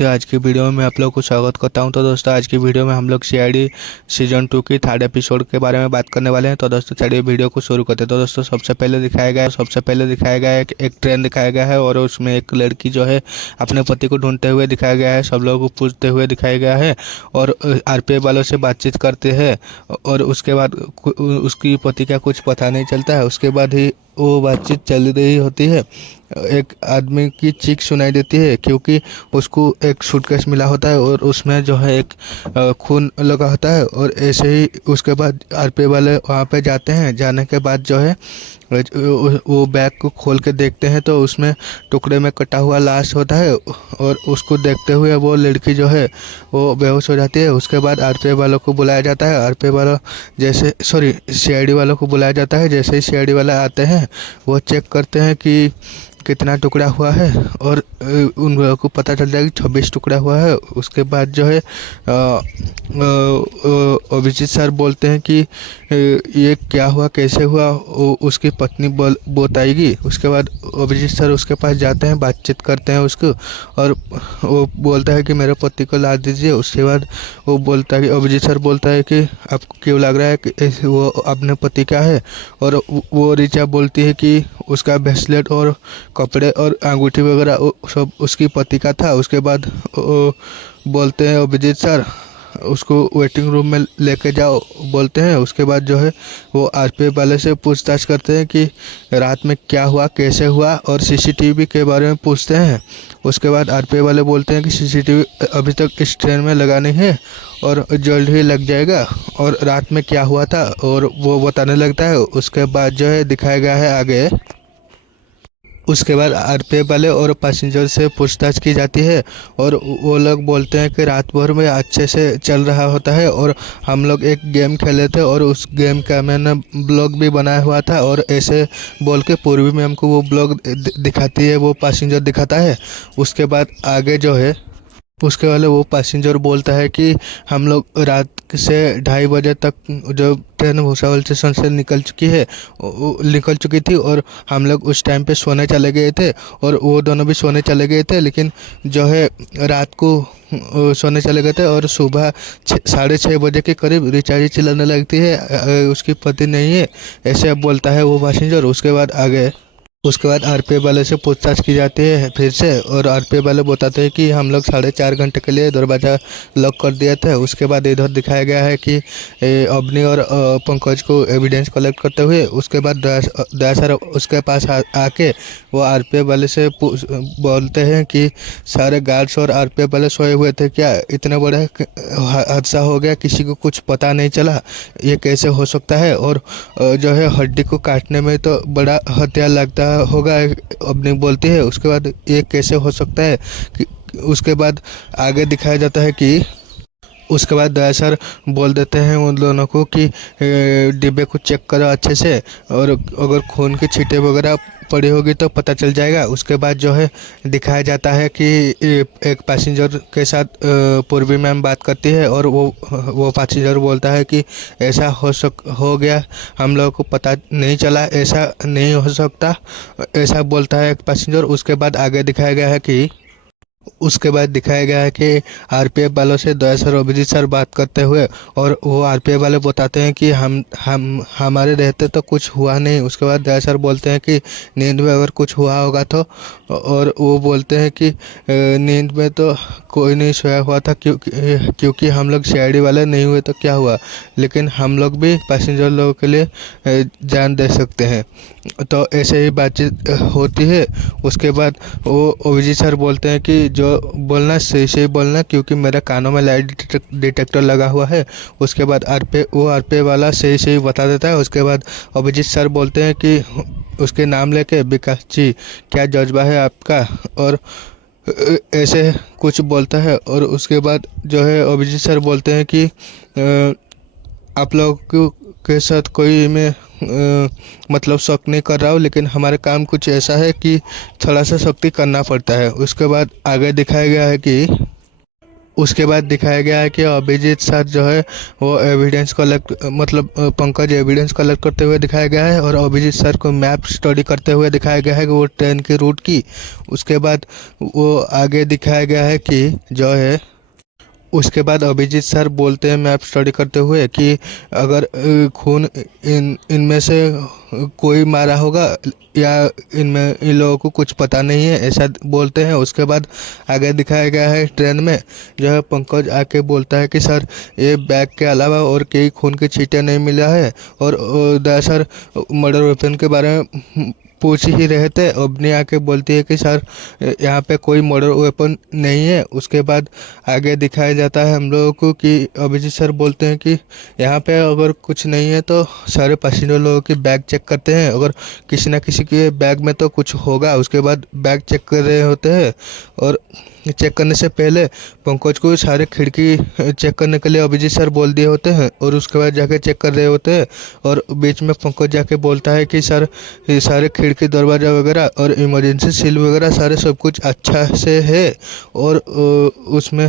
दोस्तों, आज की वीडियो में मैं आप लोग को स्वागत करता हूं। तो दोस्तों, आज की वीडियो में हम लोग सीआईडी सीजन 2 की थर्ड एपिसोड के बारे में बात करने वाले हैं। तो दोस्तों चलिए वीडियो को शुरू करते हैं। तो दोस्तों सबसे पहले दिखाया गया है एक ट्रेन दिखाया गया है और उसमें एक लड़की जो है अपने पति को ढूंढते हुए दिखाया गया है, सब लोगों को पूछते हुए दिखाया गया है और आरपीएफ वालों से बातचीत करते हैं और उसके बाद उसकी पति का कुछ पता नहीं चलता है। उसके बाद ही वो बातचीत चल रही होती है, एक आदमी की चीख सुनाई देती है क्योंकि उसको एक सूटकेस मिला होता है और उसमें जो है एक खून लगा होता है। और ऐसे ही उसके बाद आरपीएफ वाले वहाँ पे जाते हैं। जाने के बाद जो है वो बैग को खोल के देखते हैं तो उसमें टुकड़े में कटा हुआ लाश होता है और उसको देखते हुए वो लड़की जो है वो बेहोश हो जाती है। उसके बाद आरपीएफ वालों को बुलाया जाता है। आरपीएफ वालों जैसे सीआईडी वालों को बुलाया जाता है। जैसे ही सीआईडी वाले आते हैं वो चेक करते हैं कि कितना टुकड़ा हुआ है और उन लोगों को पता चल जाएगा कि 26 टुकड़ा हुआ है। उसके बाद जो है अभिजीत सर बोलते हैं कि ये क्या हुआ, कैसे हुआ, उसकी पत्नी बताएगी। उसके बाद अभिजीत सर उसके पास जाते हैं, बातचीत करते हैं उसको और वो बोलता है कि मेरे पति को ला दीजिए। उसके बाद वो बोलता है कि अभिजीत सर बोलता है कि आपको क्यों लग रहा है कि वो अपने पति का है। और वो ऋचा बोलती है कि उसका ब्रेसलेट और कपड़े और अंगूठी वगैरह सब उसकी पति का था। उसके बाद बोलते हैं अभिजीत सर उसको वेटिंग रूम में लेके जाओ बोलते हैं। उसके बाद जो है वो आरपीएफ वाले से पूछताछ करते हैं कि रात में क्या हुआ, कैसे हुआ और सीसीटीवी के बारे में पूछते हैं। उसके बाद आरपीएफ वाले बोलते हैं कि सीसीटीवी अभी तक इस ट्रेन में लगा नहीं है और जल्द ही लग जाएगा और रात में क्या हुआ था और वो बताने लगता है। उसके बाद जो है दिखाया गया है आगे। उसके बाद आरपीएफ वाले और पैसेंजर से पूछताछ की जाती है और वो लोग बोलते हैं कि रात भर में अच्छे से चल रहा होता है और हम लोग एक गेम खेले थे और उस गेम का मैंने ब्लॉग भी बनाया हुआ था। और ऐसे बोल के पूर्वी मैम को वो ब्लॉग दिखाती है, वो पैसेंजर दिखाता है। उसके बाद आगे जो है उसके वाले वो पैसेंजर बोलता है कि हम लोग रात से 2:30 बजे तक जो ट्रेन भुसावल स्टेशन से निकल चुकी थी और हम लोग उस टाइम पे सोने चले गए थे और वो दोनों भी सोने चले गए थे। लेकिन जो है रात को सोने चले गए थे और सुबह 6:30 बजे के करीब रिचार्ज चिल्लाने लगती है, उसकी पति नहीं है, ऐसे बोलता है वो पैसेंजर। उसके बाद आरपीएफ वाले से पूछताछ की जाती है फिर से और आरपीएफ वाले बताते हैं कि हम लोग 4.5 घंटे के लिए दरवाज़ा लॉक कर दिया था। उसके बाद इधर दिखाया गया है कि अवनी और पंकज को एविडेंस कलेक्ट करते हुए। उसके बाद दया सर उसके पास आके वो आरपीएफ वाले से बोलते हैं कि सारे गार्ड्स और आरपीएफ वाले सोए हुए थे क्या, इतना बड़ा हादसा हो गया, किसी को कुछ पता नहीं चला, ये कैसे हो सकता है। और जो है हड्डी को काटने में तो बड़ा हत्या लगता होगा, अपनी बोलती है। उसके बाद ये कैसे हो सकता है कि उसके बाद आगे दिखाया जाता है कि उसके बाद दया सर बोल देते हैं उन दोनों को कि डिब्बे को चेक करो अच्छे से और अगर खून की छींटे वगैरह पड़ी होगी तो पता चल जाएगा। उसके बाद जो है दिखाया जाता है कि एक पैसेंजर के साथ पूर्वी मैम बात करती है और वो पैसेंजर बोलता है कि ऐसा हो गया, हम लोगों को पता नहीं चला, ऐसा नहीं हो सकता, ऐसा बोलता है एक पैसेंजर। उसके बाद दिखाया गया है कि आरपीएफ वालों से दया सर और अभिजीत सर बात करते हुए और वो आरपीएफ वाले बताते हैं कि हम हमारे रहते तो कुछ हुआ नहीं। उसके बाद दया सर बोलते हैं कि नींद में अगर कुछ हुआ होगा तो, और वो बोलते हैं कि नींद में तो कोई नहीं सोया हुआ था क्योंकि हम लोग सीआईडी वाले नहीं हुए तो क्या हुआ, लेकिन हम लोग भी पैसेंजर लोगों के लिए जान दे सकते हैं। तो ऐसे ही बातचीत होती है। उसके बाद वो अभिजीत सर बोलते हैं कि जो बोलना सही बोलना क्योंकि मेरे कानों में लाइट डिटेक्टर लगा हुआ है। उसके बाद आरपीएफ वाला सही बता देता है। उसके बाद अभिजीत सर बोलते हैं कि उसके नाम लेके विकास जी क्या जज्बा है आपका, और ऐसे कुछ बोलता है। और उसके बाद जो है अभिजीत सर बोलते हैं कि आप लोगों के साथ कोई मैं मतलब शक नहीं कर रहा हूँ, लेकिन हमारे काम कुछ ऐसा है कि थोड़ा सा सख्ती करना पड़ता है। उसके बाद आगे दिखाया गया है कि उसके बाद दिखाया गया है कि अभिजीत सर जो है वो एविडेंस कलेक्ट मतलब पंकज एविडेंस कलेक्ट करते हुए दिखाया गया है और अभिजीत सर को मैप स्टडी करते हुए दिखाया गया है कि वो ट्रेन की रूट की। उसके बाद वो आगे दिखाया गया है कि जो है उसके बाद अभिजीत सर बोलते हैं मैप स्टडी करते हुए कि अगर खून इनमें से कोई मारा होगा या इन लोगों को कुछ पता नहीं है, ऐसा बोलते हैं। उसके बाद आगे दिखाया गया है ट्रेन में जो है पंकज आके बोलता है कि सर ये बैग के अलावा और कई खून की छींटे नहीं मिला है और दया सर मर्डर वेपन के बारे में पूछ ही रहे थे। अवनी आके बोलती है कि सर यहाँ पे कोई मर्डर वेपन नहीं है। उसके बाद आगे दिखाया जाता है हम लोगों को कि अभिजीत सर बोलते हैं कि यहाँ पे अगर कुछ नहीं है तो सारे पैसेंजर लोगों की बैग चेक करते हैं, अगर किसी ना किसी के बैग में तो कुछ होगा। उसके बाद बैग चेक कर रहे होते हैं और चेक करने से पहले पंकज को सारे खिड़की चेक करने के लिए अभिजीत सर बोल दिए होते हैं और उसके बाद जाके चेक कर रहे होते हैं और बीच में पंकज जाके बोलता है कि सर ये सारे खिड़की दरवाज़ा वगैरह और इमरजेंसी सील वगैरह सारे सब कुछ अच्छा से है। और उसमें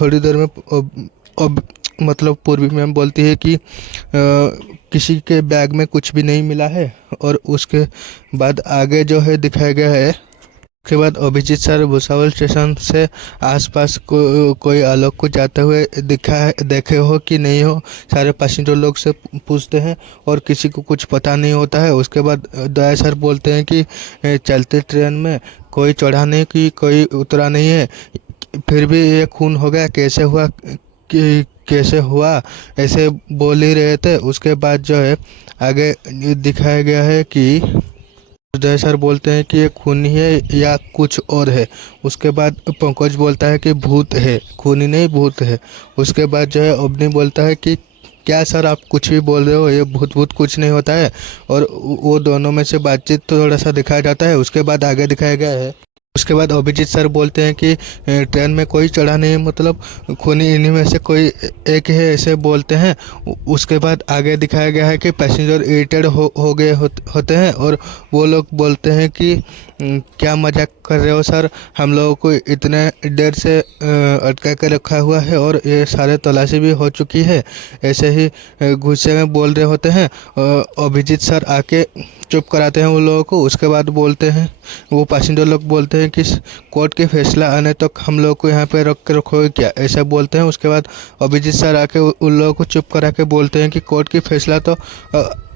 थोड़ी देर में अब मतलब पूर्वी मैम बोलती है कि किसी के बैग में कुछ भी नहीं मिला है। और उसके बाद आगे जो है दिखाया गया है उसके बाद अभिजीत सर भुसावल स्टेशन से आसपास कोई आलोक को जाते हुए देखे हो कि नहीं हो, सारे पैसेंजर लोग से पूछते हैं और किसी को कुछ पता नहीं होता है। उसके बाद दया सर बोलते हैं कि चलते ट्रेन में कोई चढ़ा नहीं कि कोई उतरा नहीं है, फिर भी ये खून हो गया, कैसे हुआ कि कैसे हुआ ऐसे बोल ही रहे थे। उसके बाद जो है आगे दिखाया गया है कि जय सर बोलते हैं कि ये खूनी है या कुछ और है। उसके बाद पंकज बोलता है कि भूत है, खूनी नहीं भूत है। उसके बाद जो है अवनी बोलता है कि क्या सर आप कुछ भी बोल रहे हो, ये भूत भूत कुछ नहीं होता है। और वो दोनों में से बातचीत तो थोड़ा सा दिखाया जाता है। उसके बाद आगे दिखाया गया है उसके बाद अभिजीत सर बोलते हैं कि ट्रेन में कोई चढ़ा नहीं, मतलब खूनी इन्हीं में से कोई एक है, ऐसे बोलते हैं। उसके बाद आगे दिखाया गया है कि पैसेंजर इरिटेड हो गए होते हैं और वो लोग बोलते हैं कि क्या मजाक कर रहे हो सर, हम लोगों को इतने देर से अटका के रखा हुआ है और ये सारे तलाशी भी हो चुकी है, ऐसे ही गुस्से में बोल रहे होते हैं। अभिजीत सर आके चुप कराते हैं उन लोगों को। उसके बाद बोलते हैं वो पैसेंजर लोग बोलते हैं कि कोर्ट के फैसला आने तक हम लोग को यहाँ पे रख के रखोगे क्या, ऐसा बोलते हैं। उसके बाद अभिजीत सर आके उन लोगों को चुप करा के बोलते हैं कि कोर्ट की फैसला तो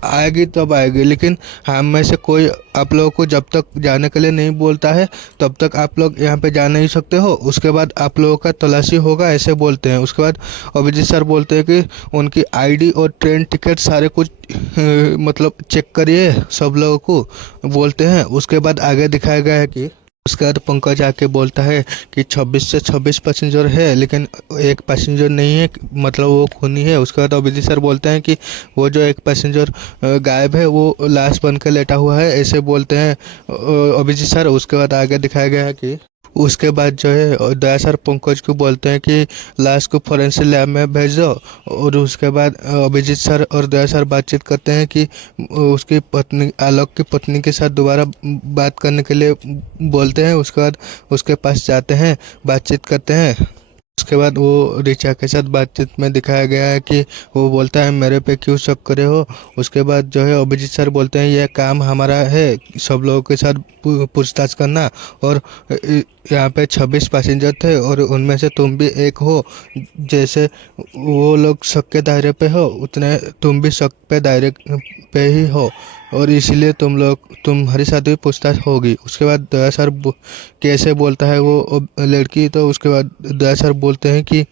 आएगी तब आएगी, लेकिन हम में से कोई आप लोगों को जब तक जाने के लिए नहीं बोलता है तब तक आप लोग यहाँ पे जा नहीं सकते हो। उसके बाद आप लोगों का तलाशी होगा, ऐसे बोलते हैं। उसके बाद अभिजीत सर बोलते हैं कि उनकी आईडी और ट्रेन टिकट सारे कुछ मतलब चेक करिए सब लोगों को बोलते हैं। उसके बाद आगे दिखाया गया है कि उसके बाद पंकज आके बोलता है कि 26 से 26 पैसेंजर है लेकिन एक पैसेंजर नहीं है, मतलब वो खूनी है। उसके बाद अभिजीत सर बोलते हैं कि वो जो एक पैसेंजर गायब है वो लाश बन के लेटा हुआ है, ऐसे बोलते हैं अभिजीत सर। उसके बाद आगे दिखाया गया है कि उसके बाद जो है दया सर पंकज को बोलते हैं कि लाश को फॉरेंसिक लैब में भेज दो। और उसके बाद अभिजीत सर और दया सर बातचीत करते हैं कि उसकी पत्नी आलोक की पत्नी के साथ दोबारा बात करने के लिए बोलते हैं। उसके बाद उसके पास जाते हैं, बातचीत करते हैं। उसके बाद वो रिचा के साथ बातचीत में दिखाया गया है कि वो बोलता है मेरे पे क्यों शक करे हो। उसके बाद जो है अभिजीत सर बोलते हैं यह काम हमारा है सब लोगों के साथ पूछताछ करना, और यहाँ पे 26 पैसेंजर थे और उनमें से तुम भी एक हो। जैसे वो लोग शक के दायरे पे हो उतने तुम भी शक पे दायरे पे ही हो और इसीलिए तुम्हारे साथ भी पूछताछ होगी। उसके बाद दया सर कैसे बोलता है वो लड़की, तो उसके बाद दया सर बोलते हैं कि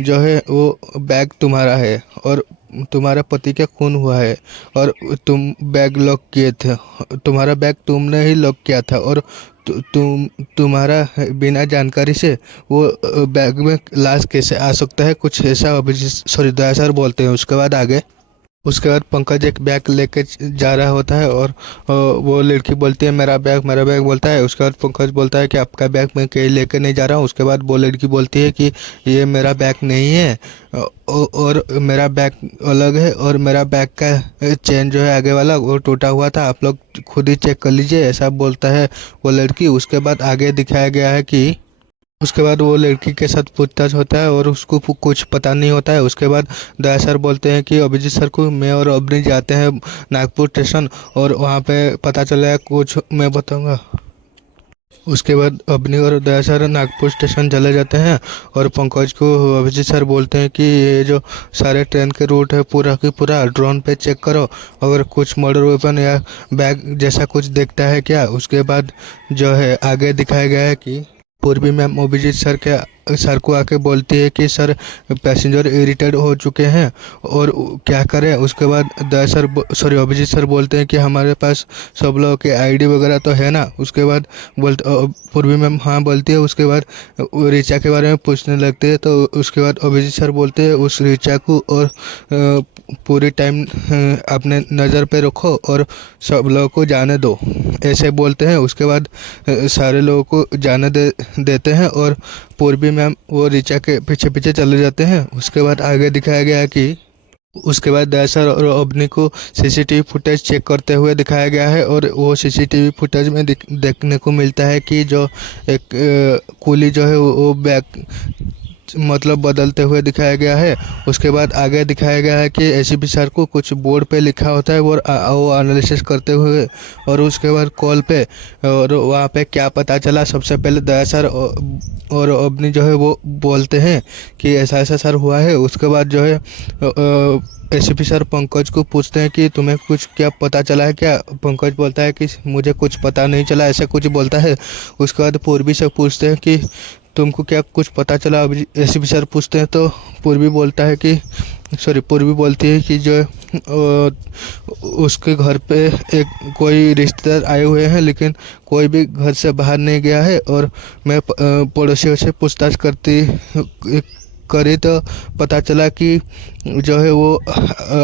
जो है वो बैग तुम्हारा है और तुम्हारा पति का खून हुआ है और तुम बैग लॉक किए थे, तुम्हारा बैग तुमने ही लॉक किया था और तुम्हारा बिना जानकारी से वो बैग में लाश कैसे आ सकता है, कुछ ऐसा अभिजीत दया सर बोलते हैं। उसके बाद पंकज एक बैग लेके जा रहा होता है और वो लड़की बोलती है मेरा बैग बोलता है। उसके बाद पंकज बोलता है कि आपका बैग मैं कहीं लेके नहीं जा रहा हूँ। उसके बाद वो लड़की बोलती है कि ये मेरा बैग नहीं है और मेरा बैग अलग है और मेरा बैग का चेन जो है आगे वाला वो टूटा हुआ था, आप लोग खुद ही चेक कर लीजिए, ऐसा बोलता है वो लड़की। उसके बाद आगे दिखाया गया है कि उसके बाद वो लड़की के साथ पूछताछ होता है और उसको कुछ पता नहीं होता है। उसके बाद दया सर बोलते हैं कि अभिजीत सर को मैं और अवनी जाते हैं नागपुर स्टेशन, और वहाँ पे पता चला है कुछ मैं बताऊँगा। उसके बाद अवनी और दया सर नागपुर स्टेशन चले जाते हैं और पंकज को अभिजीत सर बोलते हैं कि ये जो सारे ट्रेन के रूट है पूरा की पूरा ड्रोन पे चेक करो, अगर कुछ मर्डर वेपन या बैग जैसा कुछ देखता है क्या। उसके बाद जो है आगे दिखाया गया है कि पूर्वी मैम अभिजीत सर को आके बोलती है कि सर पैसेंजर इरिटेट हो चुके हैं और क्या करें। उसके बाद दया सर अभिजीत सर बोलते हैं कि हमारे पास सब लोगों के आईडी वगैरह तो है ना। उसके बाद पूर्वी मैम हाँ बोलती है। उसके बाद ऋचा के बारे में पूछने लगते हैं, तो उसके बाद अभिजीत सर बोलते हैं उस ऋचा को और पूरी टाइम अपने नज़र पे रखो और सब लोगों को जाने दो, ऐसे बोलते हैं। उसके बाद सारे लोगों को जाने देते हैं और पूर्वी मैम वो ऋचा के पीछे पीछे चले जाते हैं। उसके बाद आगे दिखाया गया कि उसके बाद दया सर और अवनी को सीसीटीवी फुटेज चेक करते हुए दिखाया गया है, और वो सीसीटीवी फुटेज में देखने को मिलता है कि जो एक कुली जो है वो बैग मतलब बदलते हुए दिखाया गया है। उसके बाद आगे दिखाया गया है कि एसीपी सर को कुछ बोर्ड पे लिखा होता है वो एनालिसिस करते हुए, और उसके बाद कॉल पे और वहाँ पे क्या पता चला। सबसे पहले दया सर और अवनी जो है वो बोलते हैं कि ऐसा ऐसा सर हुआ है। उसके बाद जो है एसीपी सर पंकज को पूछते हैं कि तुम्हें कुछ क्या पता चला है क्या। पंकज बोलता है कि मुझे कुछ पता नहीं चला, ऐसा कुछ बोलता है। उसके बाद पूर्वी से पूछते हैं कि तुमको क्या कुछ पता चला। अभी एसीपी सर पूछते हैं तो पूर्वी बोलती है कि जो उसके घर पे एक कोई रिश्तेदार आए हुए हैं, लेकिन कोई भी घर से बाहर नहीं गया है। और मैं पड़ोसियों से पूछताछ करी तो पता चला कि जो है वो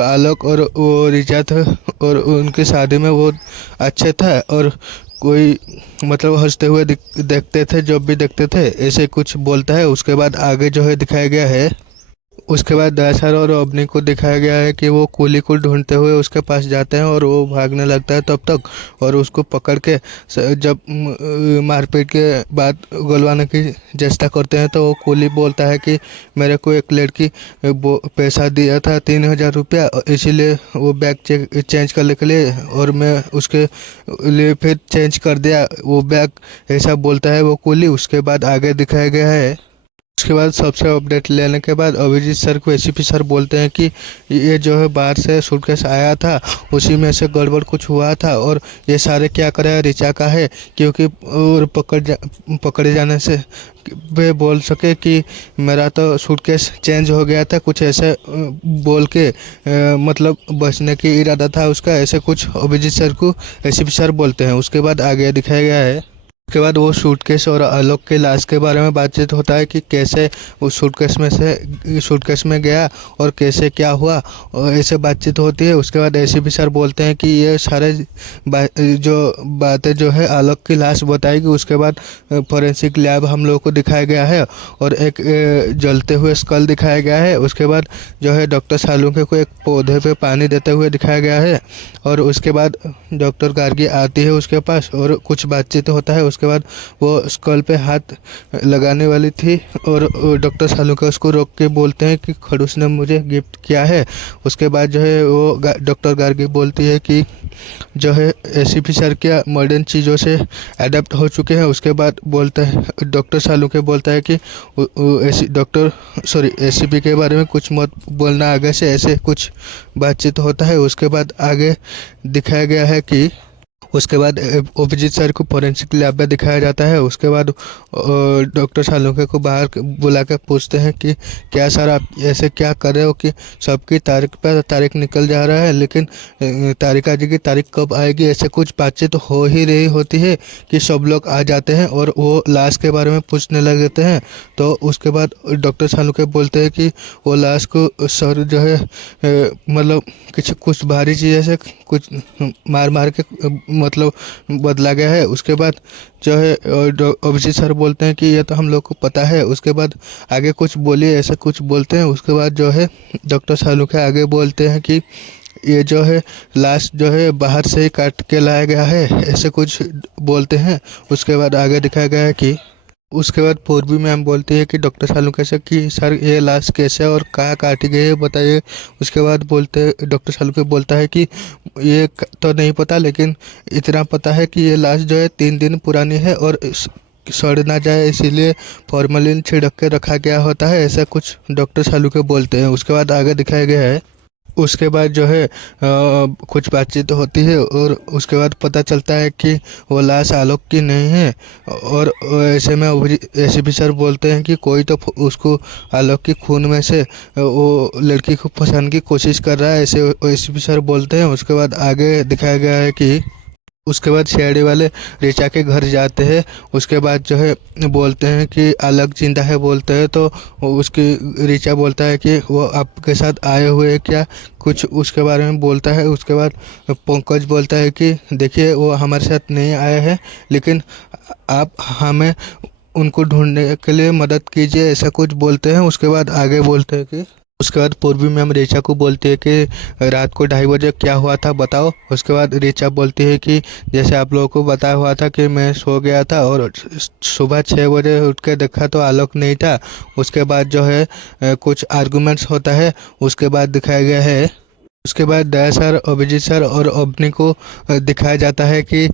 आलोक और वो ऋचा थे और उनकी शादी में वो अच्छे था और कोई मतलब हंसते हुए देखते थे, जब भी देखते थे, ऐसे कुछ बोलता है। उसके बाद आगे जो है दिखाया गया है, उसके बाद दया सर और अवनी को दिखाया गया है कि वो कुली को ढूंढते हुए उसके पास जाते हैं और वो भागने लगता है तब तक, और उसको पकड़ के जब मारपीट के बाद गलवाने की चेष्टा करते हैं तो वो कुली बोलता है कि मेरे को एक लड़की पैसा दिया था 3,000 रुपया, इसीलिए वो बैग चेंज करने के लिए, और मैं उसके लिए फिर चेंज कर दिया वो बैग, ऐसा बोलता है वो कुली। उसके बाद आगे दिखाया गया है, उसके बाद सबसे अपडेट लेने के बाद अभिजीत सर को एसीपी सर बोलते हैं कि ये जो है बाहर से सूटकेस आया था, उसी में से गड़बड़ कुछ हुआ था, और ये सारे क्या करे ऋचा का है, क्योंकि और पकड़े जाने से वे बोल सके कि मेरा तो सूटकेस चेंज हो गया था, कुछ ऐसे बोल के मतलब बचने की इरादा था उसका, ऐसे कुछ अभिजीत सर को एसीपी सर बोलते हैं। उसके बाद आगे दिखाया गया है, उसके बाद वो सूटकेस और आलोक के लाश के बारे में बातचीत होता है कि कैसे उस सूटकेस में गया और कैसे क्या हुआ, और ऐसे बातचीत होती है। उसके बाद एसीपी सर बोलते हैं कि ये सारे जो बातें जो है आलोक की लाश बताएगी। उसके बाद फॉरेंसिक लैब हम लोगों को दिखाया गया है और एक जलते हुए स्कल दिखाया गया है। उसके बाद जो है डॉक्टर सालुंके को एक पौधे पे पानी देते हुए दिखाया गया है, और उसके बाद डॉक्टर गार्गी आती है उसके पास और कुछ बातचीत होता है। उसके बाद वो स्कल पे हाथ लगाने वाली थी और डॉक्टर सालुंके उसको रोक के बोलते हैं कि खड़ूस ने मुझे गिफ्ट किया है। उसके बाद जो है वो डॉक्टर गार्गी बोलती है कि जो है एसीपी सर क्या मॉडर्न चीज़ों से अडेप्ट हो चुके हैं। उसके बाद बोलता है डॉक्टर सालुंके बोलता है कि एसीपी के बारे में कुछ मत बोलना आगे से, ऐसे कुछ बातचीत होता है। उसके बाद आगे दिखाया गया है कि उसके बाद अभिजीत सर को फॉरेंसिक लैब में दिखाया जाता है। उसके बाद डॉक्टर सालुंके को बाहर बुला कर पूछते हैं कि क्या सर आप ऐसे क्या कर रहे हो कि सबकी तारीख निकल जा रहा है, लेकिन तारिका जी की तारीख कब आएगी, ऐसे कुछ बातचीत हो ही रही होती है कि सब लोग आ जाते हैं और वो लाश के बारे में पूछने लग जाते हैं। तो उसके बाद डॉक्टर सालुंके बोलते हैं कि वो लाश को सर जो है मतलब कुछ भारी चीज़ से कुछ मार के मतलब बदला गया है। उसके बाद जो है अभिजीत सर बोलते हैं कि ये तो हम लोग को पता है। उसके बाद आगे कुछ बोलिए, ऐसा कुछ बोलते हैं। उसके बाद जो है डॉक्टर सालुंके आगे बोलते हैं कि ये जो है लाश जो है बाहर से ही काट के लाया गया है, ऐसे कुछ बोलते हैं। उसके बाद आगे दिखाया गया है कि उसके बाद पूर्वी मैम बोलती है कि डॉक्टर सालू कैसे कि सर ये लाश कैसे और कहाँ काटी गई है बताइए। उसके बाद बोलते डॉक्टर सालू के बोलता है कि ये तो नहीं पता, लेकिन इतना पता है कि ये लाश जो है 3 दिन पुरानी है और सड़ ना जाए इसीलिए फॉर्मेलिन छिड़क के रखा गया होता है, ऐसा कुछ डॉक्टर सालू के बोलते हैं। उसके बाद आगे दिखाया गया है, उसके बाद जो है कुछ बातचीत होती है और उसके बाद पता चलता है कि वो लाश आलोक की नहीं है। और ऐसे में एसीपी सर बोलते हैं कि कोई तो उसको आलोक की खून में से वो लड़की को फंसाने की कोशिश कर रहा है, ऐसे एसीपी सर बोलते हैं। उसके बाद आगे दिखाया गया है कि उसके बाद सीआईडी वाले ऋचा के घर जाते हैं। उसके बाद जो है बोलते हैं कि अलग जिंदा है बोलते हैं, तो उसकी ऋचा बोलता है कि वो आपके साथ आए हुए हैं क्या, कुछ उसके बारे में बोलता है। उसके बाद पंकज बोलता है कि देखिए वो हमारे साथ नहीं आए हैं, लेकिन आप हमें उनको ढूंढने के लिए मदद कीजिए, ऐसा कुछ बोलते हैं। उसके बाद आगे बोलते हैं कि उसके बाद पूर्वी मैम ऋचा को बोलती है कि रात को 2:30 बजे क्या हुआ था बताओ। उसके बाद ऋचा बोलती है कि जैसे आप लोगों को बताया हुआ था कि मैं सो गया था और सुबह 6 बजे उठ के देखा तो आलोक नहीं था। उसके बाद जो है कुछ आर्गूमेंट्स होता है। उसके बाद दिखाया गया है, उसके बाद दया सर, अभिजीत सर और अवनी को दिखाया जाता है कि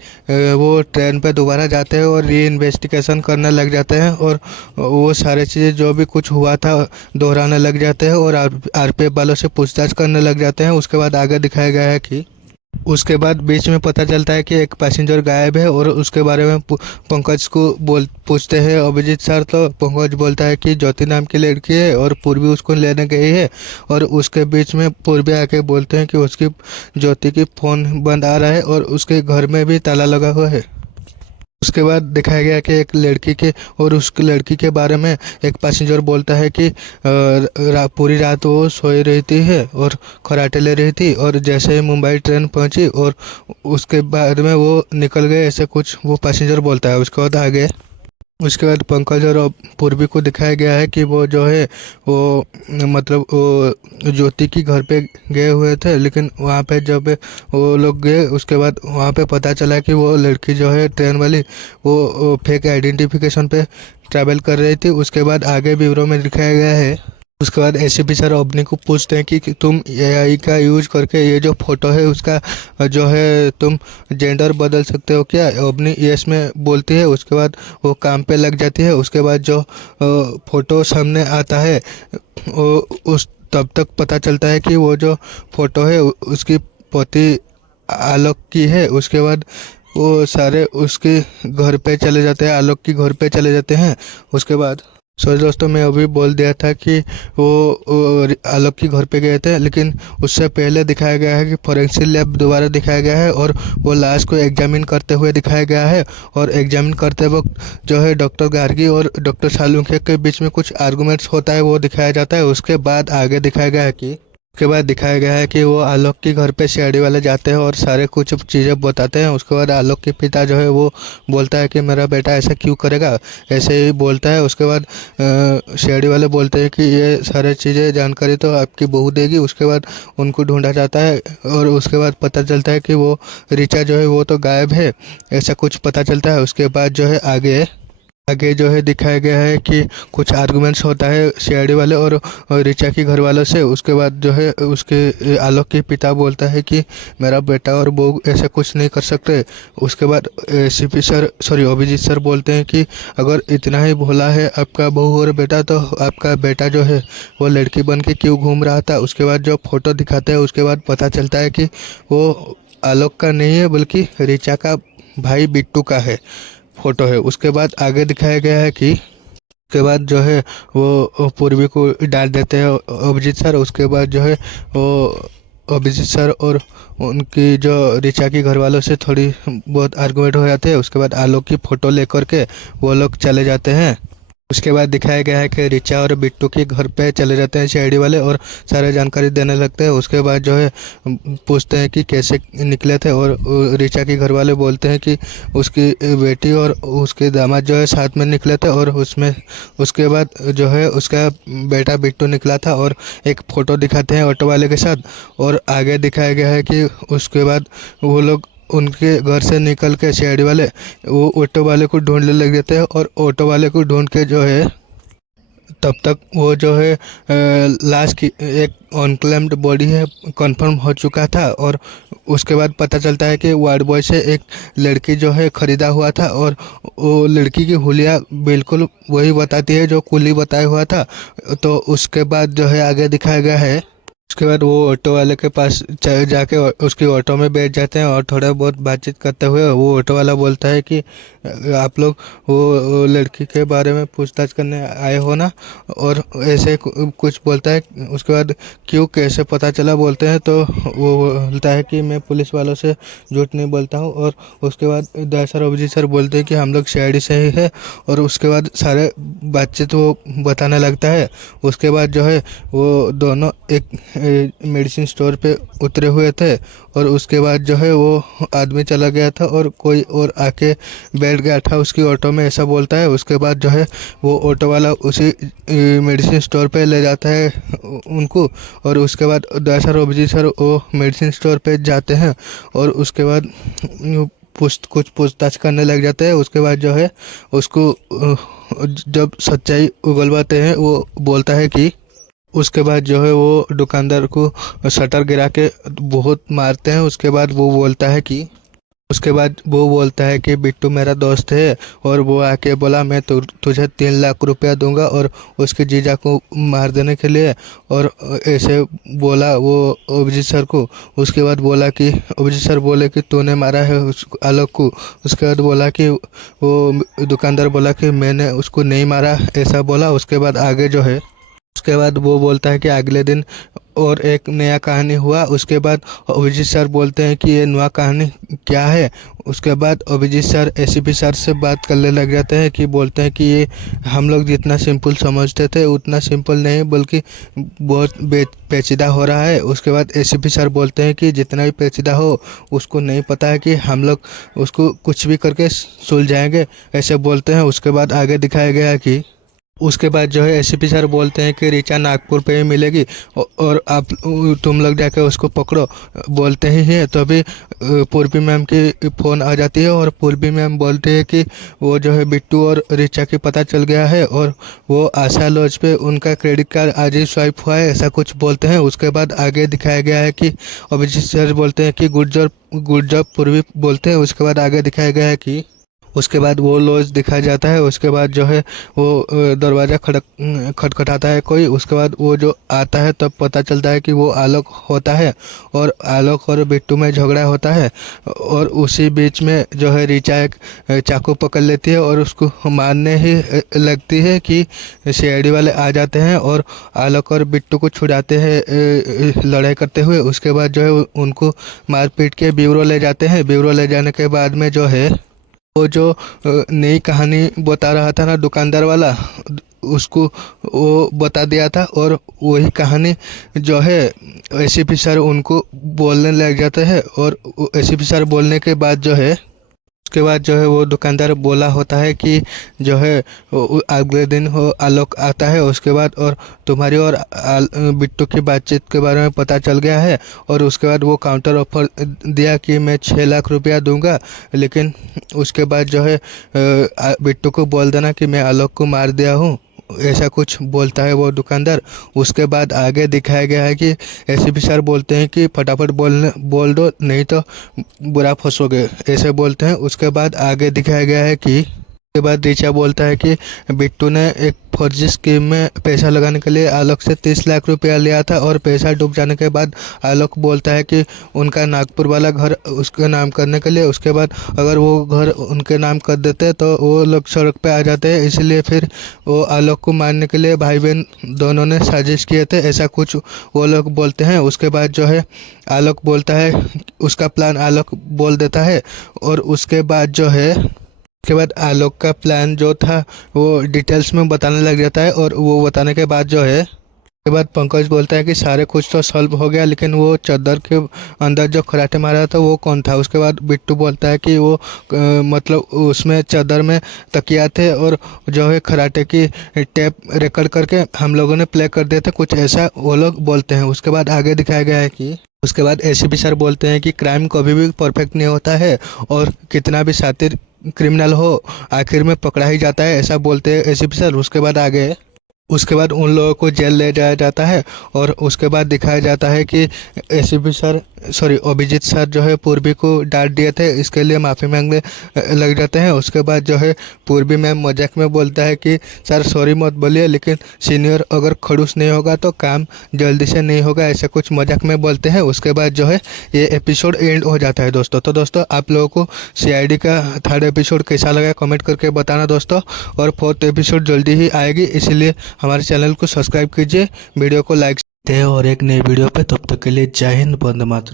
वो ट्रेन पे दोबारा जाते हैं और री इन्वेस्टिगेशन करने लग जाते हैं और वो सारे चीज़ें जो भी कुछ हुआ था दोहराने लग जाते हैं और आरपीएफ वालों से पूछताछ करने लग जाते हैं। उसके बाद आगे दिखाया गया है कि उसके बाद बीच में पता चलता है कि एक पैसेंजर गायब है और उसके बारे में पंकज को पूछते हैं अभिजीत सर, तो पंकज बोलता है कि ज्योति नाम की लड़की है और पूर्वी उसको लेने गई है। और उसके बीच में पूर्वी आके बोलते हैं कि उसकी ज्योति की फ़ोन बंद आ रहा है और उसके घर में भी ताला लगा हुआ है। उसके बाद दिखाया गया कि एक लड़की के और उस लड़की के बारे में एक पैसेंजर बोलता है कि पूरी रात वो सोई रहती है और खराटे ले रही थी और जैसे ही मुंबई ट्रेन पहुंची और उसके बाद में वो निकल गए, ऐसे कुछ वो पैसेंजर बोलता है। उसके बाद आगे उसके बाद पंकज और पूर्वी को दिखाया गया है कि वो जो है वो मतलब वो ज्योति की घर पे गए हुए थे, लेकिन वहाँ पे जब वो लोग गए उसके बाद वहाँ पे पता चला कि वो लड़की जो है ट्रेन वाली वो फेक आइडेंटिफिकेशन पे ट्रैवल कर रही थी। उसके बाद आगे ब्यूरो में दिखाया गया है, उसके बाद एसीपी सर अवनी को पूछते हैं कि तुम एआई का यूज करके ये जो फोटो है उसका जो है तुम जेंडर बदल सकते हो क्या। अवनी यस में बोलती है। उसके बाद वो काम पे लग जाती है। उसके बाद जो फोटो सामने आता है वो उस तब तक पता चलता है कि वो जो फोटो है उसकी पति आलोक की है। उसके बाद वो सारे उसके घर पे चले जाते हैं, आलोक की घर पे चले जाते हैं। उसके बाद सॉरी दोस्तों, मैं अभी बोल दिया था कि वो आलोक की घर पे गए थे, लेकिन उससे पहले दिखाया गया है कि फॉरेंसिक लैब दोबारा दिखाया गया है और वो लाश को एग्जामिन करते हुए दिखाया गया है। और एग्जामिन करते वक्त जो है डॉक्टर गार्गी और डॉक्टर सालुंखे के बीच में कुछ आर्गूमेंट्स होता है वो दिखाया जाता है। उसके बाद आगे दिखाया गया है कि उसके बाद दिखाया गया है कि वो आलोक के घर पे सीआईडी वाले जाते हैं और सारे कुछ चीज़ें बताते हैं। उसके बाद आलोक के पिता जो है वो बोलता है कि मेरा बेटा ऐसा क्यों करेगा, ऐसे ही बोलता है। उसके बाद सीआईडी वाले बोलते हैं कि ये सारे चीज़ें जानकारी तो आपकी बहू देगी। उसके बाद उनको ढूंढा जाता है और उसके बाद पता चलता है कि वो ऋचा जो है वो तो गायब है, ऐसा कुछ पता चलता है। उसके बाद जो है आगे आगे जो है दिखाया गया है कि कुछ आर्गुमेंट्स होता है सीआईडी वाले और ऋचा के घर वालों से। उसके बाद जो है उसके आलोक के पिता बोलता है कि मेरा बेटा और बहू ऐसा कुछ नहीं कर सकते। उसके बाद सीपी सर अभिजीत सर बोलते हैं कि अगर इतना ही भोला है आपका बहू और बेटा तो आपका बेटा जो है वो लड़की बन के क्यों घूम रहा था। उसके बाद जो फोटो दिखाते हैं उसके बाद पता चलता है कि वो आलोक का नहीं है बल्कि ऋचा का भाई बिट्टू का है फोटो है। उसके बाद आगे दिखाया गया है कि उसके बाद जो है वो पूर्वी को डाल देते हैं अभिजीत सर। उसके बाद जो है वो अभिजीत सर और उनकी जो ऋचा की घर वालों से थोड़ी बहुत आर्गुमेंट हो जाते हैं। उसके बाद आलोक की फ़ोटो लेकर के वो लोग चले जाते हैं। उसके बाद दिखाया गया है कि ऋचा और बिट्टू के घर पे चले जाते हैं सीआईडी वाले और सारे जानकारी देने लगते हैं। उसके बाद जो है पूछते हैं कि कैसे निकले थे और ऋचा के घर वाले बोलते हैं कि उसकी बेटी और उसके दामाद जो है साथ में निकले थे और उसमें उसके बाद जो है उसका बेटा बिट्टू निकला था और एक फ़ोटो दिखाते हैं ऑटो वाले के साथ। और आगे दिखाया गया है कि उसके बाद वो लोग उनके घर से निकल के सीआईडी वाले वो ऑटो वाले को ढूंढने लग जाते हैं, और ऑटो वाले को ढूंढ के जो है तब तक वो जो है लाश की एक अनक्लेम्ड बॉडी है कंफर्म हो चुका था। और उसके बाद पता चलता है कि वार्ड बॉय से एक लड़की जो है ख़रीदा हुआ था, और वो लड़की की हुलिया बिल्कुल वही बताती है जो कुली बताया हुआ था। तो उसके बाद जो है आगे दिखाया गया है, उसके बाद वो ऑटो वाले के पास जाके उसकी ऑटो में बैठ जाते हैं, और थोड़ा बहुत बातचीत करते हुए वो ऑटो वाला बोलता है कि आप लोग वो लड़की के बारे में पूछताछ करने आए हो ना, और ऐसे कुछ बोलता है। उसके बाद क्यों कैसे पता चला बोलते हैं, तो वो बोलता है कि मैं पुलिस वालों से झूठ नहीं बोलता हूँ। और उसके बाद दया सर अभिजीत सर बोलते हैं कि हम लोग सीआईडी से ही है, और उसके बाद सारे बातचीत वो बताने लगता है। उसके बाद जो है वो दोनों एक मेडिसिन स्टोर पे उतरे हुए थे, और उसके बाद जो है वो आदमी चला गया था और कोई और आके बैठ गया था उसकी ऑटो में, ऐसा बोलता है। उसके बाद जो है वो ऑटो वाला उसी मेडिसिन स्टोर पे ले जाता है उनको, और उसके बाद दया सर अभिजीत सर वो मेडिसिन स्टोर पे जाते हैं, और उसके बाद कुछ पूछताछ करने लग जाते हैं। उसके बाद जो है उसको जब सच्चाई उगलवाते हैं वो बोलता है कि उसके बाद जो है वो दुकानदार को शटर गिरा के बहुत मारते हैं। उसके बाद वो बोलता है कि बिट्टू मेरा दोस्त है, और वो आके बोला मैं तुझे 3 लाख रुपया दूंगा और उसके जीजा को मार देने के लिए, और ऐसे बोला वो अभिजीत सर को। उसके बाद बोला कि अभिजीत सर बोले कि तूने मारा है उस आलोक को। उसके बाद बोला कि वो दुकानदार बोला कि मैंने उसको नहीं मारा, ऐसा बोला। उसके बाद आगे जो है उसके बाद वो बोलता है कि अगले दिन और एक नया कहानी हुआ। उसके बाद अभिजीत सर बोलते हैं कि ये नया कहानी क्या है। उसके बाद अभिजीत सर एसीपी सर से बात करने लग जाते हैं कि बोलते हैं कि ये हम लोग जितना सिंपल समझते थे उतना सिंपल नहीं, बल्कि बहुत पेचीदा हो रहा है। उसके बाद एसीपी सर बोलते हैं कि जितना भी पेचीदा हो उसको नहीं पता है कि हम लोग उसको कुछ भी करके सुलझाएंगे, ऐसे बोलते हैं। उसके बाद आगे दिखाया गया कि उसके बाद जो है एसीपी सर बोलते हैं कि ऋचा नागपुर पे ही मिलेगी, और आप तुम लोग जाके उसको पकड़ो। बोलते ही हैं तभी पूर्वी मैम की फ़ोन आ जाती है, और पूर्वी मैम बोलते हैं कि वो जो है बिट्टू और ऋचा की पता चल गया है, और वो आशा लॉज पे उनका क्रेडिट कार्ड आज ही स्वाइप हुआ है, ऐसा कुछ बोलते हैं। उसके बाद आगे दिखाया गया है कि अभिजीत सर बोलते हैं कि गुड जॉब पूर्वी बोलते हैं। उसके बाद आगे दिखाया गया है कि उसके बाद वो लॉज दिखाया जाता है। उसके बाद जो है वो दरवाज़ा खटखटाता है कोई। उसके बाद वो जो आता है तब पता चलता है कि वो आलोक होता है, और आलोक और बिट्टू में झगड़ा होता है। और उसी बीच में जो है ऋचा एक चाकू पकड़ लेती है और उसको मारने ही लगती है कि सीआईडी वाले आ जाते हैं और आलोक और बिट्टू को छुड़ाते हैं लड़ाई करते हुए। उसके बाद जो है उनको मार पीट के ब्यूरो ले जाते हैं। ब्यूरो ले जाने के बाद में जो है वो जो नई कहानी बता रहा था ना दुकानदार वाला, उसको वो बता दिया था, और वही कहानी जो है एसीपी सर उनको बोलने लग जाते हैं। और एसीपी सर बोलने के बाद जो है उसके बाद जो है वो दुकानदार बोला होता है कि जो है अगले दिन हो आलोक आता है। उसके बाद और तुम्हारी और बिट्टू की बातचीत के बारे में पता चल गया है, और उसके बाद वो काउंटर ऑफर दिया कि मैं 6 लाख रुपया दूंगा, लेकिन उसके बाद जो है बिट्टू को बोल देना कि मैं आलोक को मार दिया हूँ, ऐसा कुछ बोलता है वो दुकानदार। उसके बाद आगे दिखाया गया है कि एसीपी सर बोलते हैं कि फटाफट बोल दो नहीं तो बुरा फंसोगे, ऐसे बोलते हैं। उसके बाद आगे दिखाया गया है कि उसके बाद ऋचा बोलता है कि बिट्टू ने एक फर्जी स्कीम में पैसा लगाने के लिए आलोक से 30 लाख रुपया लिया था, और पैसा डूब जाने के बाद आलोक बोलता है कि उनका नागपुर वाला घर उसके नाम करने के लिए, उसके बाद अगर वो घर उनके नाम कर देते तो वो लोग सड़क पे आ जाते हैं, इसलिए फिर वो आलोक को मारने के लिए भाई बहन दोनों ने साजिश किए थे, ऐसा कुछ वो लोग बोलते हैं। उसके बाद जो है आलोक बोलता है, उसका प्लान आलोक बोल देता है, और उसके बाद जो है उसके बाद आलोक का प्लान जो था वो डिटेल्स में बताने लग जाता है। और वो बताने के बाद जो है उसके बाद पंकज बोलता है कि सारे कुछ तो सॉल्व हो गया, लेकिन वो चादर के अंदर जो खराटे मारा था वो कौन था। उसके बाद बिट्टू बोलता है कि वो मतलब उसमें चादर में तकिया थे, और जो है खराटे की टेप रिकॉर्ड करके हम लोगों ने प्ले कर दिए थे, कुछ ऐसा वो लोग बोलते हैं। उसके बाद आगे दिखाया गया है कि उसके बाद एसीपी सर बोलते हैं कि क्राइम कभी भी परफेक्ट नहीं होता है और कितना भी शातिर क्रिमिनल हो आखिर में पकड़ा ही जाता है, ऐसा बोलते हैं एसीपी सर। उसके बाद उन लोगों को जेल ले जाया जाता है और उसके बाद दिखाया जाता है कि एसीपी सर अभिजीत सर जो है पूर्वी को डांट दिए थे, इसके लिए माफ़ी मांगने लग जाते हैं। उसके बाद जो है पूर्वी मैम मजाक में बोलता है कि सर सॉरी मत बोलिए, लेकिन सीनियर अगर खड़ूस नहीं होगा तो काम जल्दी से नहीं होगा, ऐसे कुछ मजाक में बोलते हैं। उसके बाद जो है ये एपिसोड एंड हो जाता है दोस्तों। तो दोस्तों आप लोगों को सीआईडी का थर्ड एपिसोड कैसा लगा कमेंट करके बताना दोस्तों, और फोर्थ एपिसोड जल्दी ही आएगी, इसीलिए हमारे चैनल को सब्सक्राइब कीजिए, वीडियो को लाइक दें और एक नई वीडियो पे। तब तक के लिए जय हिंद, वंदे मातरम।